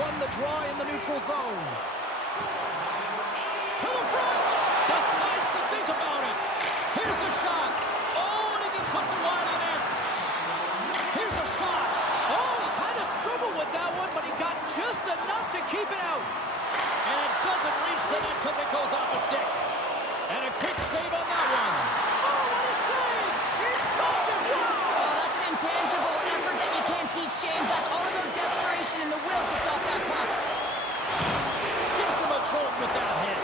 won the draw in the neutral zone. To the front. Decides to think about it. Here's a shot. Oh, and he just puts it wide of the net. Here's a shot. Oh, he kind of struggled with that one, but he got just enough to keep it out. And it doesn't reach the net because it goes off the stick. And a quick save on that one. Oh, what a save! He stopped it! Wow! Oh, that's an intangible effort that you can't teach, James. That's all about desperation and the will to stop that puck. Gives him a jolt with that hit.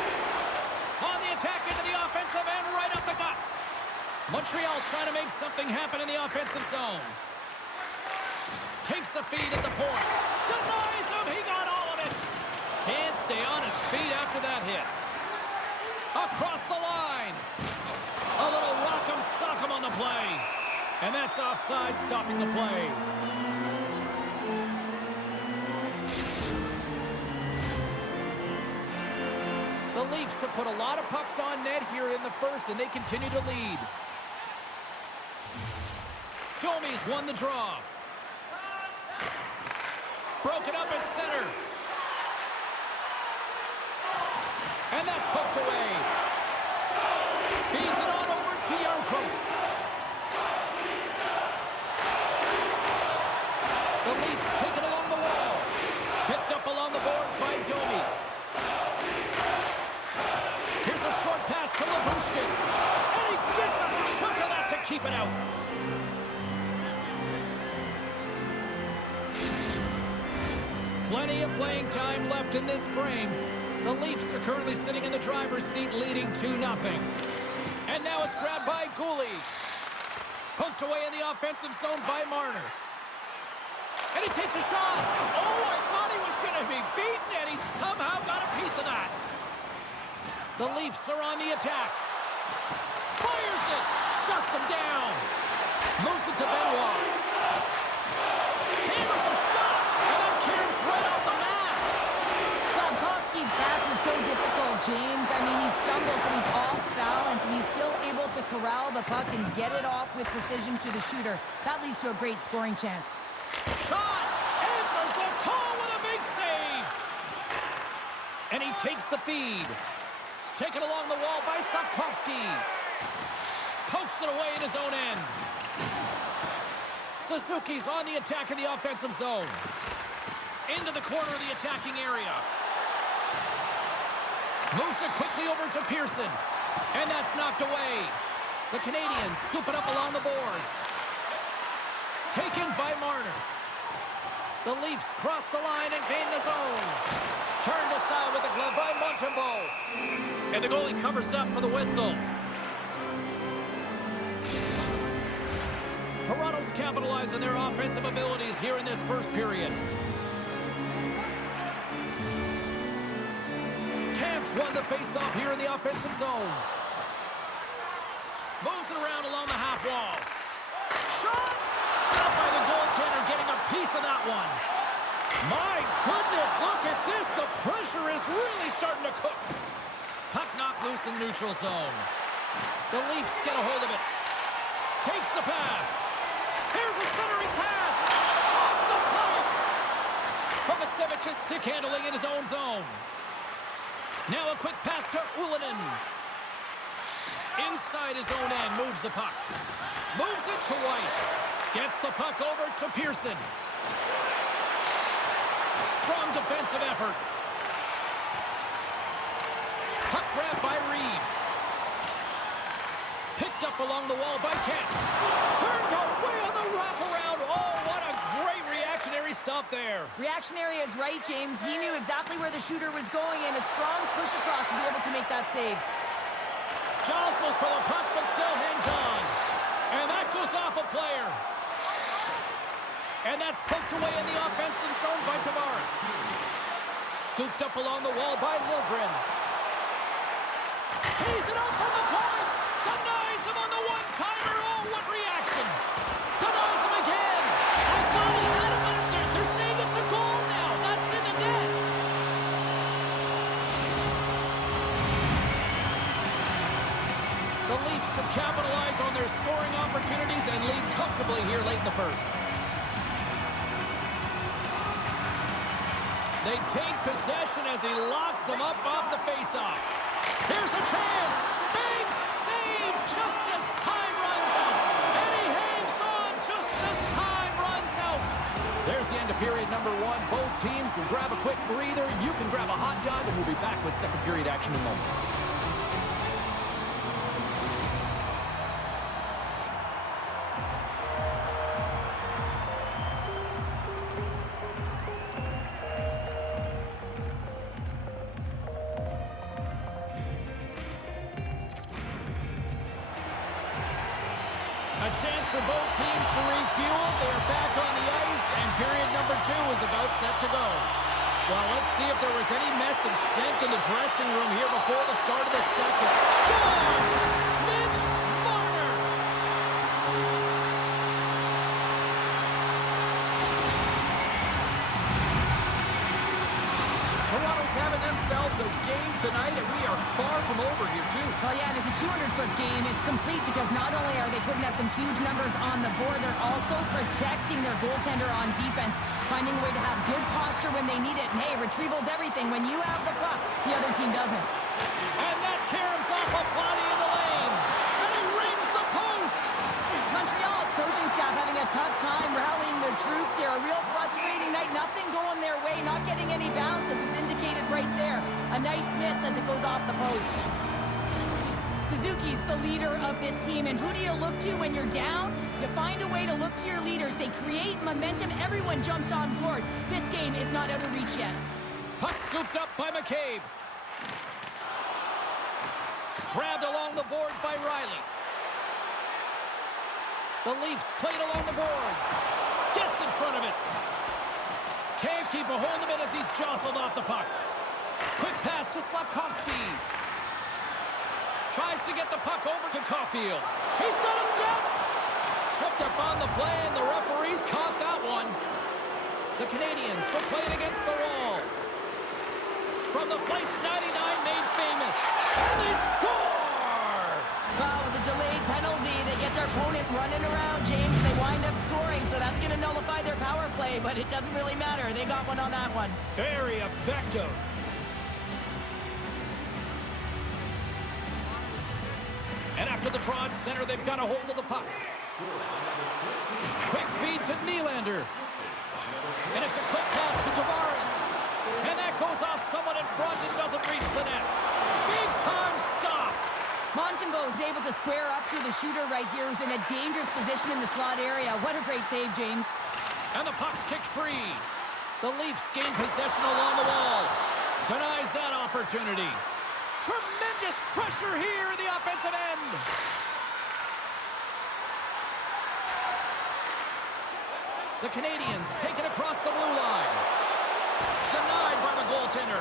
On the attack into the offensive end, right up the gut. Montreal's trying to make something happen in the offensive zone. Takes the feed at the point. Denies him. He got all of it. Can't stay on his feet after that hit. Across the line. A little rock'em sock'em on the play. And that's offside, stopping the play. The Leafs have put a lot of pucks on net here in the first, and they continue to lead. Domi's won the draw. Broken up at center. And that's poked away. Feeds it on over to Jarnkrok. The Leafs take it along the wall. Picked up along the boards by Domi. Here's a short pass to Lyubushkin. And he gets a chunk of that to keep it out. Plenty of playing time left in this frame. The Leafs are currently sitting in the driver's seat, leading 2-0. And now it's grabbed by Guhle. Poked away in the offensive zone by Marner. And he takes a shot. Oh, I thought he was going to be beaten, and he somehow got a piece of that. The Leafs are on the attack. Fires it. Shuts him down. Moves it to Benoit. Hammers a shot. And then caroms right off the mask. Slafkovsky's pass was so difficult, James. I mean, he stumbles and he's off balance, and he's still able to corral the puck and get it off with precision to the shooter. That leads to a great scoring chance. Shot! Answers the call with a big save! And he takes the feed. Taken along the wall by Slafkovsky. Pokes it away in his own end. Suzuki's on the attack in the offensive zone. Into the corner of the attacking area. Moves it quickly over to Pearson. And that's knocked away. The Canadians scoop it up along the boards. Taken by Marner. The Leafs cross the line and gain the zone. Turned aside with the glove by Montembeault. And the goalie covers up for the whistle. Toronto's capitalized on their offensive abilities here in this first period. Camp's won the face-off here in the offensive zone. Moves it around along the half wall. Shot! Stopped by the goaltender, getting a piece of that one. My goodness, look at this. The pressure is really starting to cook. Puck knocked loose in the neutral zone. The Leafs get a hold of it. Takes the pass. Here's a centering pass. Off the pipe. Kovacevic's stick handling in his own zone. Now a quick pass to Ylönen. Inside his own end, moves the puck. Moves it to White. Gets the puck over to Pearson. Strong defensive effort. Puck grab by Reeves. Picked up along the wall by Kent. Turned away on the wraparound. Oh, what a great reactionary stop there. Reactionary is right, James. He knew exactly where the shooter was going, and a strong push across to be able to make that save. Jostles for the puck, but still hangs on. And that goes off a player. And that's poked away in the offensive zone by Tavares. Scooped up along the wall by Liljegren. Tees it up from the point. Denies him on the one-timer. Oh, what reaction. Denies him again. I thought he had him out there. They're saying it's a goal now. That's in the net. The Leafs have capitalized on their scoring opportunities and lead comfortably here late in the first. They take possession as he locks them up off the faceoff. Here's a chance. Big save just as time runs out. And he hangs on just as time runs out. There's the end of period number 1. Both teams will grab a quick breather. You can grab a hot dog, and we'll be back with second period action in moments. A chance for both teams to refuel. They're back on the ice, and period number 2 is about set to go. Well, let's see if there was any message sent in the dressing room here before the start of the second. Scores! Mitch Marner! Toronto's having themselves a game tonight, and we are far from over here, too. Well, yeah, and it's a 200-foot game. It's complete because not only are they putting up some huge numbers on the board, they're also protecting their goaltender on defense, finding a way to have good posture when they need it. And, hey, retrieval's everything. When you have the puck, the other team doesn't. And that caroms off a body in the lane. And he rings the post. Montreal's coaching staff having a tough time rallying their troops here. A real frustrating night. Nothing going their way. Not getting any bounces. It's indicated right there. A nice miss as it goes off the post. Suzuki's the leader of this team, and who do you look to when you're down? You find a way to look to your leaders. They create momentum. Everyone jumps on board. This game is not out of reach yet. Puck scooped up by McCabe. Grabbed along the boards by Riley. The Leafs played along the boards. Gets in front of it. Can't keep a hold of it as he's jostled off the puck. Quick pass to Slafkovsky. Tries to get the puck over to Caulfield. He's got a step. Tripped up on the play, and the referees caught that one. The Canadians were playing against the wall. From the place 99 made famous. And they score! Well, with a delayed penalty, they get their opponent running around, James. They wind up scoring, so that's going to nullify their power play, but it doesn't really matter. They got one on that one. Very effective. And after the draw at center, they've got a hold of the puck. Quick feed to Nylander. And it's a quick pass to Tavares. And that goes off someone in front and doesn't reach the net. Big time stop. Montembeault is able to square up to the shooter right here, who's in a dangerous position in the slot area. What a great save, James. And the puck's kicked free. The Leafs gain possession along the wall. Denies that opportunity. Tremendous pressure here in the offensive end. The Canadians take it across the blue line. Denied by the goaltender.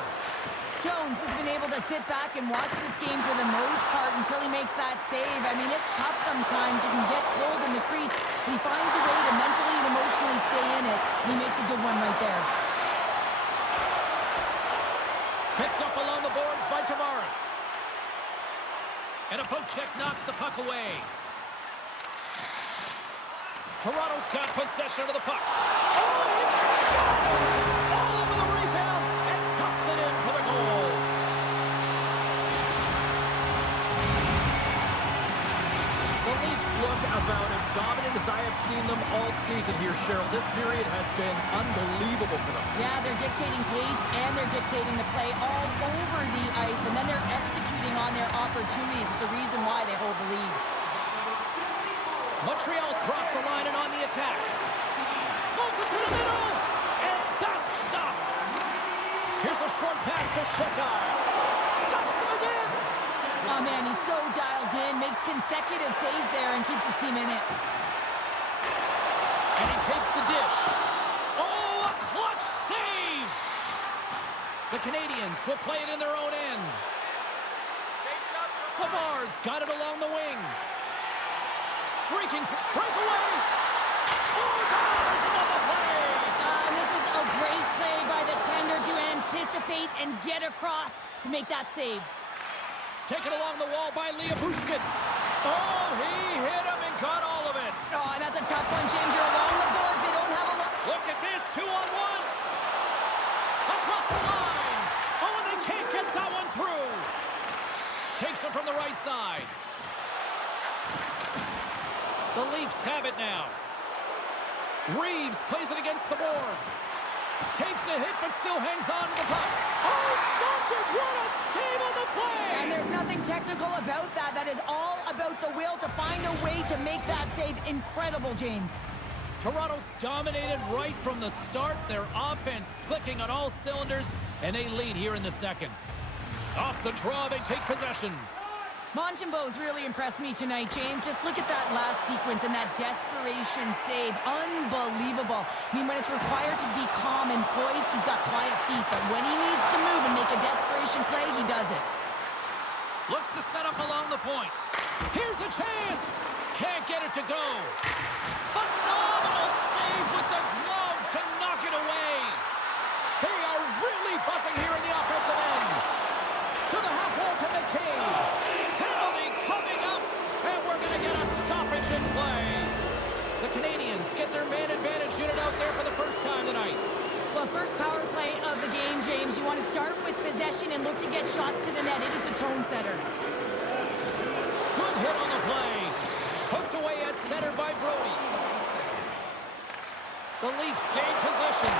Jones has been able to sit back and watch this game for the most part until he makes that save. I mean, it's tough sometimes. You can get cold in the crease, but he finds a way to mentally and emotionally stay in it, and he makes a good one right there. Picked up along the boards by Tavares. And a poke check knocks the puck away. Toronto's got possession of the puck. Oh, he scores! All over the rebound and tucks it in for the goal. The Leafs look about as dominant as I have seen them all season here, Cheryl. This period has been unbelievable for them. Yeah, they're dictating pace and they're dictating the play all over the ice, and then they're executing on their opportunities. It's a reason why they hold the lead. Montreal's crossed the line and on the attack. Moves it to the middle, and that's stopped. Here's a short pass to Shekai. Stops him again. Oh, man, he's so dialed in, makes consecutive saves there, and keeps his team in it. And he takes the dish. Oh, a clutch save! The Canadians will play it in their own end. Savard's got it along the wing. Streaking, breakaway! Oh, Tavares on the play! And this is a great play by the tender to anticipate and get across to make that save. Taken along the wall by Leah Bushkin. Oh, he hit him and caught all of it. Oh, and that's a tough one, James. You're along the boards. They don't have a look. Look at this, 2-on-1. Across the line. Oh, and they can't get that one through. Takes it from the right side. The Leafs have it now. Reeves plays it against the boards. Takes a hit, but still hangs on to the puck. Oh, stopped it! What a save on the play! And there's nothing technical about that. That is all about the will to find a way to make that save. Incredible, James. Toronto's dominated right from the start. Their offense clicking on all cylinders, and they lead here in the second. Off the draw, they take possession. Montembeault's really impressed me tonight, James. Just look at that last sequence and that desperation save. Unbelievable. I mean, when it's required to be calm and poised, he's got quiet feet. But when he needs to move and make a desperation play, he does it. Looks to set up along the point. Here's a chance. Can't get it to go. Phenomenal save with the glove to knock it away. They are really buzzing here in the offensive end. To the half wall to McCabe. Penalty coming up, and we're going to get a stoppage in play. The Canadians get their man advantage unit out there for the first time tonight. Well, first power play of the game, James. You want to start with possession and look to get shots to the net. It is the tone setter. Good hit on the play. Hooked away at center by Brody. The Leafs gain possession.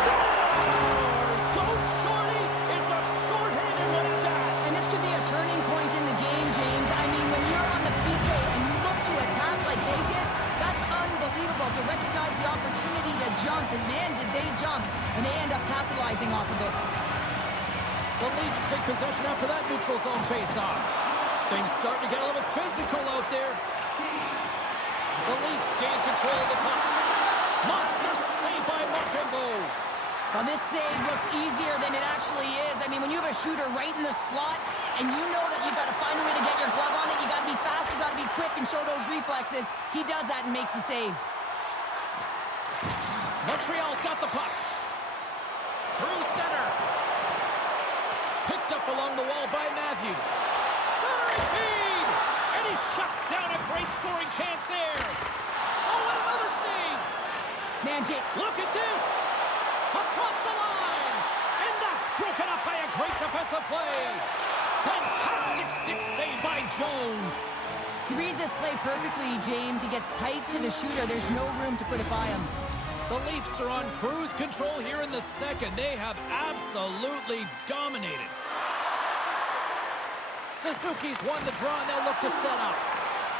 Scores! Go Shorty! It's a shorthanded one at that. And this could be a turning point in the game, James. I mean, when you're on the PK and you look to attack like they did, that's unbelievable to recognize the opportunity to jump. And man, did they jump. And they end up capitalizing off of it. The Leafs take possession after that neutral zone face-off. Things starting to get a little physical out there. The Leafs gain control of the puck. Monster save by Montembeault. Well, this save looks easier than it actually is. I mean, when you have a shooter right in the slot and you know that you've got to find a way to get your glove on it, you got to be fast, you got to be quick and show those reflexes. He does that and makes the save. Montreal's got the puck. Through center. Picked up along the wall by Matthews. Centering feed! And he shuts down a great scoring chance there. Oh, and another save! Man, Jake, look at this! Across the line! And that's broken up by a great defensive play! Fantastic stick save by Jones! he reads this play perfectly, James. He gets tight to the shooter. There's no room to put it by him. The Leafs are on cruise control here in the second. They have absolutely dominated. Suzuki's won the draw, and they'll look to set up.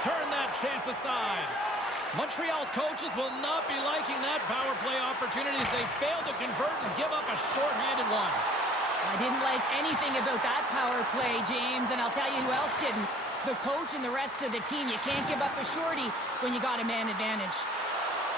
Turn that chance aside. Montreal's coaches will not be liking that power play opportunity as they fail to convert and give up a shorthanded one. I didn't like anything about that power play, James, and I'll tell you who else didn't. The coach and the rest of the team. You can't give up a shorty when you got a man advantage.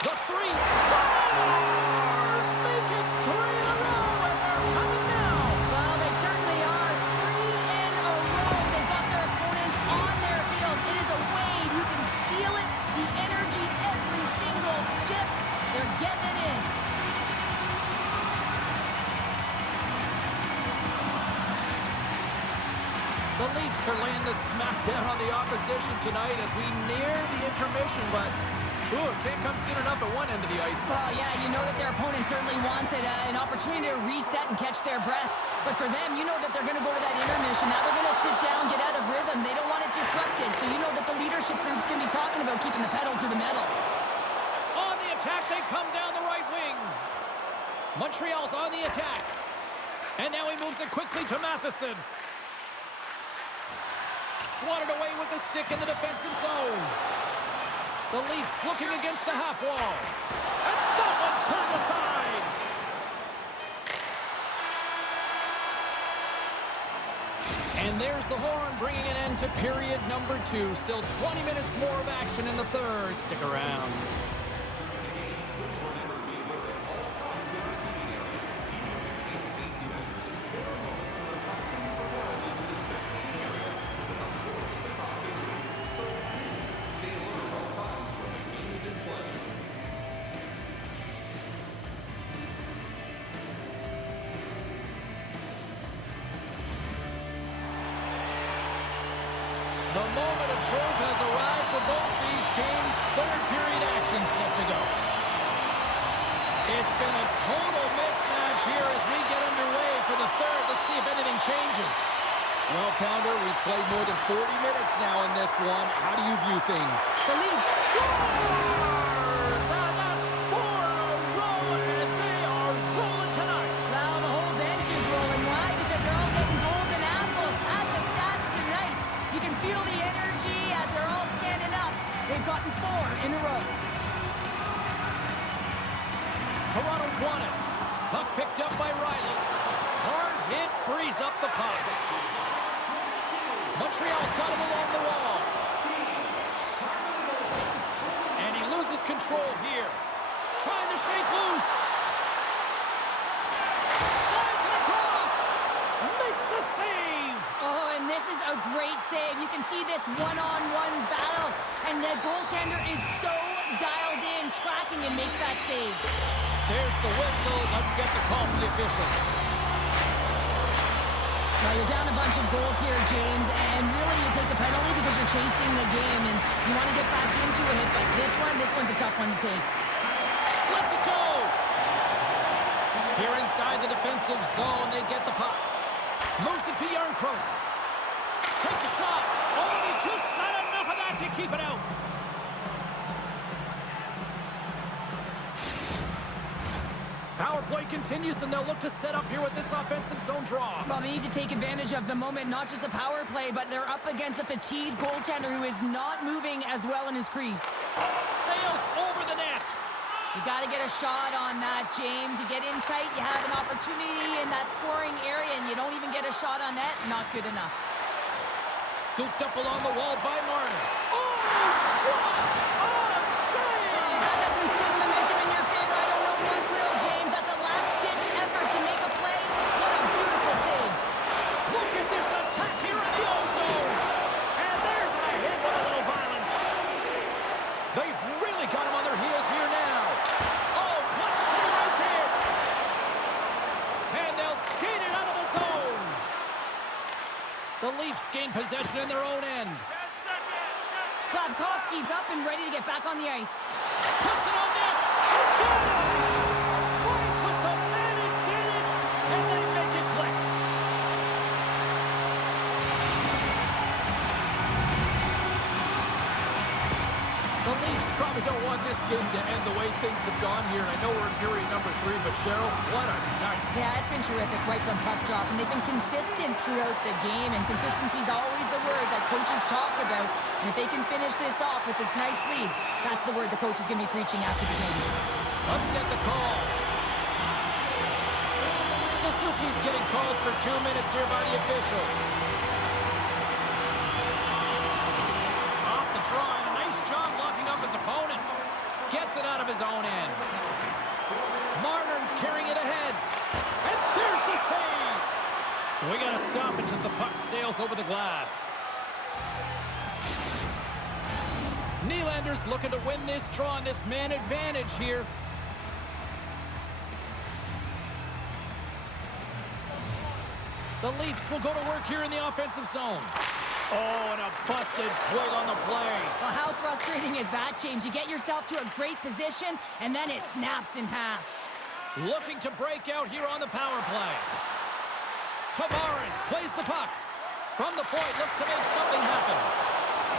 The three stars make it 3 in a row, and they're coming now. Well, they certainly are. 3 in a row. They've got their opponents on their heels. It is a wave. You can feel it. The energy every single shift. They're getting it in. The Leafs are laying the smackdown on the opposition tonight as we near the intermission, but it can't come soon enough at one end of the ice. Well, yeah, you know that their opponent certainly wants it, an opportunity to reset and catch their breath. But for them, you know that they're going to go to that intermission. Now they're going to sit down, get out of rhythm. They don't want it disrupted. So you know that the leadership group's going to be talking about keeping the pedal to the metal. On the attack, they come down the right wing. Montreal's on the attack. And now he moves it quickly to Matheson. Swatted away with the stick in the defensive zone. The Leafs looking against the half wall. And that one's turned aside. And there's the horn bringing an end to period number 2. Still 20 minutes more of action in the third. Stick around. The moment of truth has arrived for both these teams. Third period action set to go. It's been a total miss match here as we get underway for the third. Let's see if anything changes. Well, Pounder, we've played more than 40 minutes now in this one. How do you view things? The Leafs Scores! And that's 4 in a row, and they are rolling tonight. Well, the whole bench is rolling. Why? Because they're all getting goals and apples at the stats tonight. You can feel the energy as they're all standing up. They've gotten 4 in a row. Toronto's won it. Puck picked up by Riley. Hard hit frees up the puck. Montreal's got him along the wall. And he loses control here. Trying to shake loose. Slides it across. Makes a save. Oh, and this is a great save. You can see this one-on-one battle. And the goaltender is so dialed in, tracking and makes that save. There's the whistle. Let's get the call from the officials. Well, you're down a bunch of goals here, James, and really you take the penalty because you're chasing the game and you want to get back into it, but this one's a tough one to take. Let's it go! Here inside the defensive zone, they get the puck. Moves it to Yarncroke. Takes a shot. Oh, and he just got enough of that to keep it out. Power play continues, and they'll look to set up here with this offensive zone draw. Well, they need to take advantage of the moment, not just the power play, but they're up against a fatigued goaltender who is not moving as well in his crease. Sails over the net. You got to get a shot on that, James. You get in tight, you have an opportunity in that scoring area, and you don't even get a shot on net. Not good enough. Scooped up along the wall by Marner. Oh, what a save! Oh, that doesn't swing momentum in your favor. I don't know what will, James. That's a last-ditch effort to make a play. What a beautiful save. Look at this attack here in the O-zone. And there's a hit with a little violence. They've really got him on their heels here now. Oh, clutch save right there. And they'll skate it out of the zone. The Leafs gain possession in their own end. Slafkovsky's up and ready to get back on the ice. Puts it on net. He's got it. Right with the man advantage, and they make it click. The Leafs probably don't want this game to end the way things have gone here. And I know we're in period number 3, but Cheryl, what a night. Yeah, it's been terrific right from puck drop, and they've been consistent throughout the game, and consistency is always the word that coaches talk about. And if they can finish this off with this nice lead, that's the word the coach is going to be preaching after the game. Let's get the call. Suzuki's getting called for 2 minutes here by the officials. Off the draw, and a nice job locking up his opponent. Gets it out of his own end. Marner's carrying it ahead. And there's the save. We got to stop it as the puck sails over the glass. Nylander's looking to win this draw on this man advantage here. The Leafs will go to work here in the offensive zone. Oh, and a busted twig on the play. Well, how frustrating is that, James? You get yourself to a great position, and then it snaps in half. Looking to break out here on the power play. Tavares plays the puck. From the point, looks to make something happen.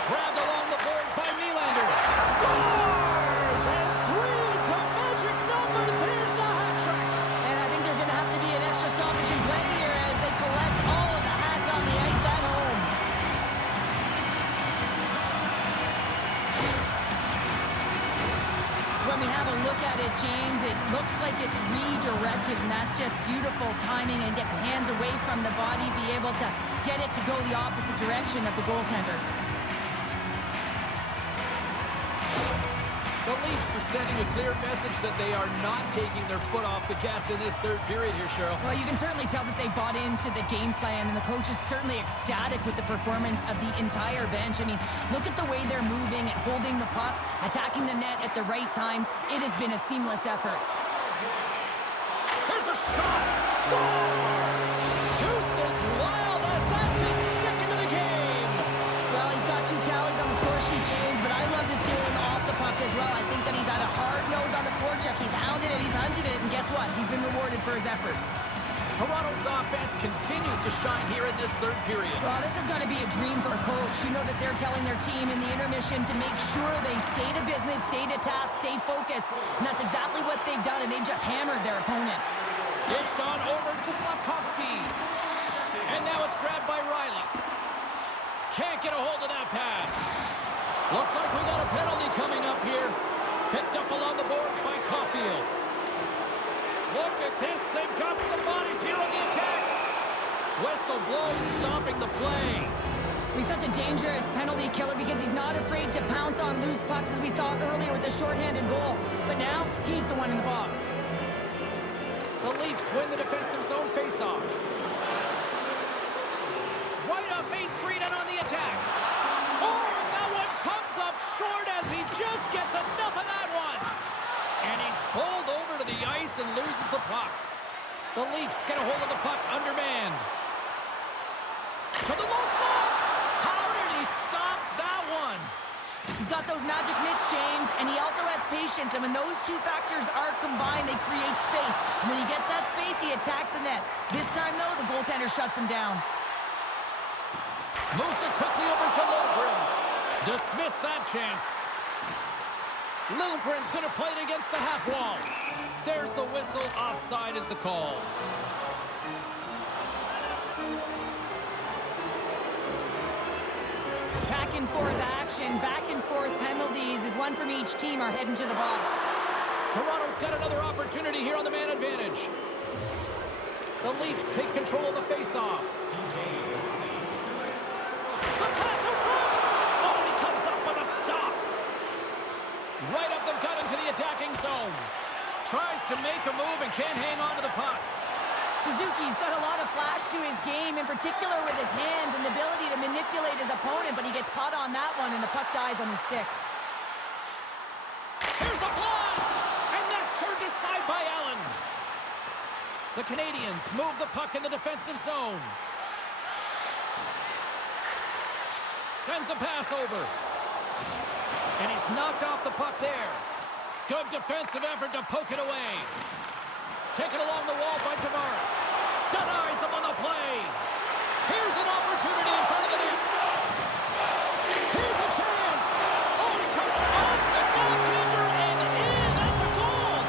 Grabbed along the board by Nylander. Scores! And 3's the magic number. There's the hat trick. And I think there's going to have to be an extra stoppage in play here as they collect all of the hats on the ice at home. When we have a look at it, James, it looks like it's redirected, and that's just beautiful timing and get the hands away from the body, be able to get it to go the opposite direction of the goaltender. The Leafs are sending a clear message that they are not taking their foot off the gas in this third period here, Cheryl. Well, you can certainly tell that they bought into the game plan, and the coach is certainly ecstatic with the performance of the entire bench. I mean, look at the way they're moving, holding the puck, attacking the net at the right times. It has been a seamless effort. There's a shot! Scores! Deuce is wild as that's his second of the game. Well, he's got 2 tallies on the score sheet, James, but I love this game off the puck as well. I think that he's had a hard nose on the Tkachuk. He's hounded it, he's hunted it, and guess what? He's been rewarded for his efforts. Toronto's offense continues to shine here in this third period. Well, this is going to be a dream for a coach. You know that they're telling their team in the intermission to make sure they stay to business, stay to task, stay focused. And that's exactly what they've done, and they've just hammered their opponent. Dished on over to Slafkovsky. And now it's grabbed by Riley. Can't get a hold of that pass. Looks like we got a penalty coming up here. Picked up along the boards by Caulfield. Look at this. They've got some bodies here on the attack. Whistle blows, stopping the play. He's such a dangerous penalty killer because he's not afraid to pounce on loose pucks as we saw earlier with the shorthanded goal. But now, he's the one in the box. The Leafs win the defensive zone faceoff. Right up Main Street and on the attack. Oh, and that one pumps up short as he just gets enough of that one. And he's bowled over to the ice and loses the puck. The Leafs get a hold of the puck undermanned. To the low slot. How did he stop that one? He's got those magic mitts, James, and he also has patience. And when those two factors are combined, they create space. And when he gets that space, he attacks the net. This time, though, the goaltender shuts him down. Moves it quickly over to Liljegren. Dismiss that chance. Liljegren's going to play it against the half wall. There's the whistle. Offside is the call. Back and forth action, back and forth penalties as one from each team are heading to the box. Toronto's got another opportunity here on the man advantage. The Leafs take control of the faceoff. The pass in front! Oh, he comes up with a stop. Right up the gut into the attacking zone. Tries to make a move and can't hang on to the puck. Suzuki's got a lot of flash to his game, in particular with his hands and the ability to manipulate his opponent, but he gets caught on that one and the puck dies on his stick. Here's a blast! And that's turned aside by Allen. The Canadians move the puck in the defensive zone. Sends a pass over. And he's knocked off the puck there. Good defensive effort to poke it away. Taken along the wall by Tavares. Denies him on the play. Here's an opportunity in front of the net. Here's a chance. Oh, it comes off the goaltender and in. That's a goal.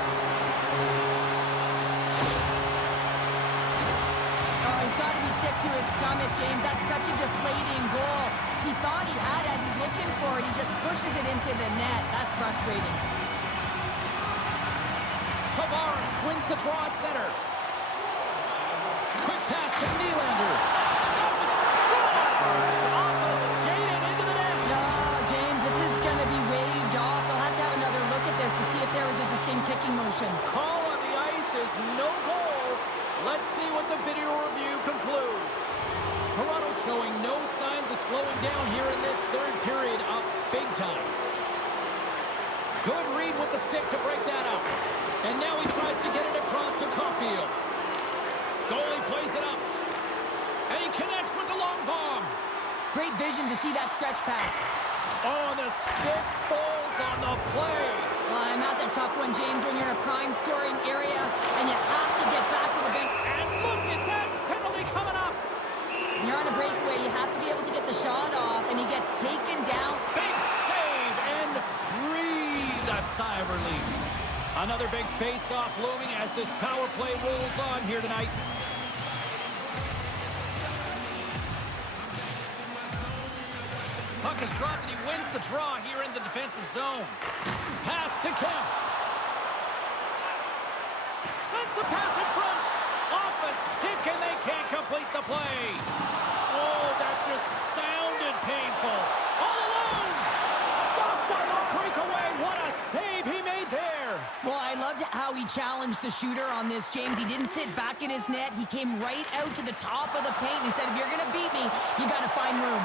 Oh, he's got to be sick to his stomach, James. That's such a deflating goal. He thought he had it. He's looking for it. He just pushes it into the net. That's frustrating. Tavares wins the draw at center. Quick pass to Nylander. That was Stars off a skate and into the net. No, James, this is going to be waved off. They'll have to have another look at this to see if there was a distinct kicking motion. Call on the ice is no goal. Let's see what the video review concludes. Toronto's showing no signs of slowing down here in this third period up big time. Good read with the stick to break that up. And now he tries to get it across to Caulfield. Goalie plays it up. And he connects with the long bomb. Great vision to see that stretch pass. Oh, the stick falls on the play. And that's a tough one, James, when you're in a prime scoring area and you have to get back to the bench. And look at that penalty coming up. When you're on a breakaway, you have to be able to get the shot off, and he gets taken down. Big save and breathe a sigh of relief. Another big face-off looming as this power play rolls on here tonight. Puck is dropped and he wins the draw here in the defensive zone. Pass to Kemp. Sends the pass in front. Off a stick and they can't complete the play. Oh, that just sounded painful. All alone. Stopped on the breakaway. What a save he made there. Well, I loved how he challenged the shooter on this, James. He didn't sit back in his net. He came right out to the top of the paint and said, if you're going to beat me, you got to find room.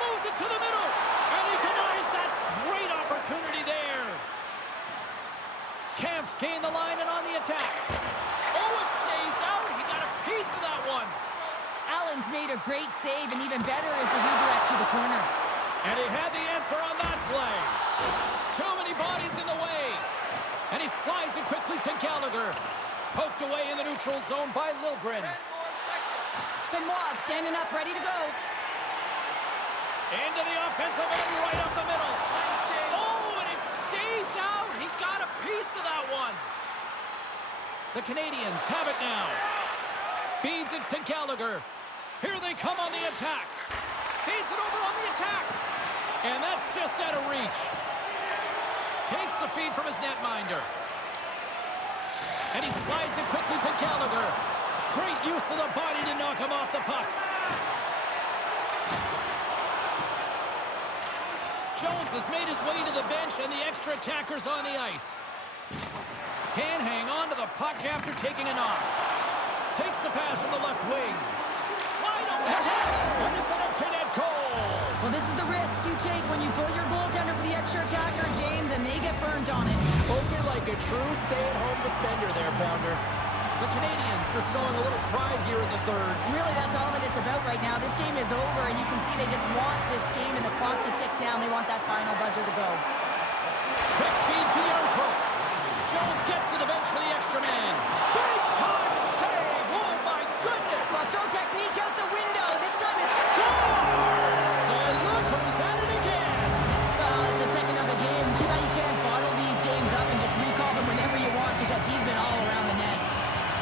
Moves it to the middle. And he denies that great opportunity there. Camp's gained the line and on the attack. Oh, it stays out. He got a piece of that one. Allen's made a great save, and even better is the redirect to the corner. And he had the answer on that play. Too many bodies in the way. And he slides it quickly to Gallagher. Poked away in the neutral zone by Liljegren. Benoit standing up, ready to go. Into the offensive end, right up the middle. Oh, and it stays out. He got a piece of that one. The Canadians have it now. Feeds it to Gallagher. Here they come on the attack. Feeds it over on the attack. And that's just out of reach. Takes the feed from his netminder. And he slides it quickly to Gallagher. Great use of the body to knock him off the puck. Jones has made his way to the bench, and the extra attacker's on the ice. Can hang on to the puck after taking a knock. Takes the pass from the left wing. Wide open, and it's an up-to-net goal. Well, this is the risk you take when you pull your goaltender for the extra attacker, James, and they get burned on it. Spoken like a true stay-at-home defender there, Pounder. The Canadians are showing a little pride here in the third. Really, that's all that it's about right now. This game is over, and you can see they just want this game and the clock to tick down. They want that final buzzer to go. Quick feed to Jarnkrok. Jones gets to the bench for the extra man. Big time save! Oh, my goodness! Well, throw technique out the window. This time it Scores! And look who's at it again! Well, it's the second of the game. Too bad you can't bottle these games up and just recall them whenever you want because he's been all around the net.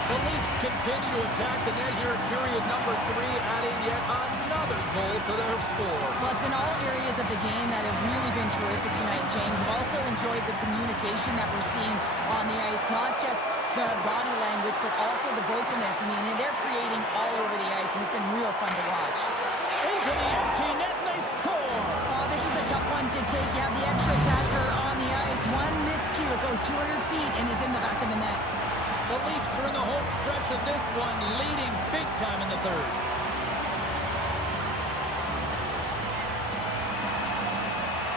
The Leafs continue to attack the net here in period number 3, adding yet another goal to their score. Well, it's been all areas of the game that have really been terrific tonight, James. I've also enjoyed the communication that we're seeing on the ice, not just the body language, but also the vocalness. I mean, they're creating all over the ice, and it's been real fun to watch. Into the empty net, and they score! Oh, this is a tough one to take. You have the extra attacker on the ice. One miscue, it goes 200 feet and is in the back of the net. The Leafs are in the home stretch of this one, leading big time in the third.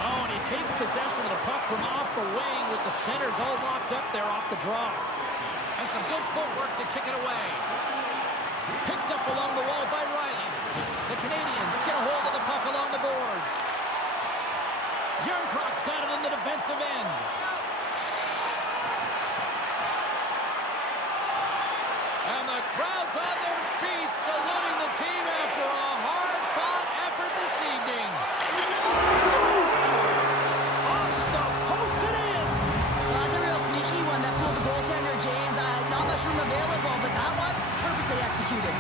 Oh, and he takes possession of the puck from off the wing with the centers all locked up there off the draw. And some good footwork to kick it away. Picked up along the wall by Riley. The Canadians get a hold of the puck along the boards. Jarnkrok's got it in the defensive end. And the crowd's on their feet, saluting the team after a hard-fought effort this evening. Scores! Off the post and in! Well, that's a real sneaky one that pulled the goaltender, James. Not much room available, but that one, perfectly executed.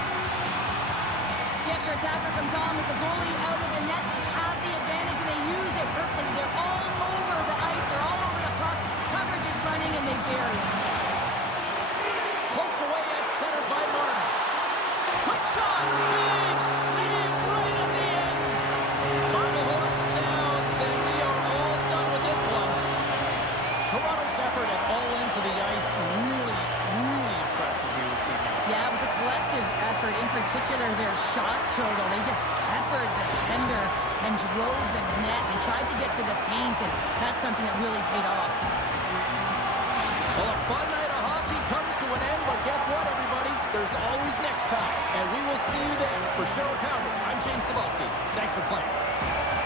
The extra attacker comes on with the goalie out of the net, have the advantage, and they use it perfectly. They're all over the ice. They're all over the puck. Coverage is running, and they bury it. Poked away at center by Martin. Quick shot! Big save right at the end! Final horn sounds, and we are all done with this one. Toronto's effort at all ends of the ice really impressive here this evening. Yeah, it was a collective effort, in particular their shot total. They just peppered the tender and drove the net. They tried to get to the paint, and that's something that really paid off. Well, a fun night of hockey comes to an end, but guess what, everybody? There's always next time, and we will see you then. For Sherwood Pounder, I'm James Cybulski. Thanks for playing.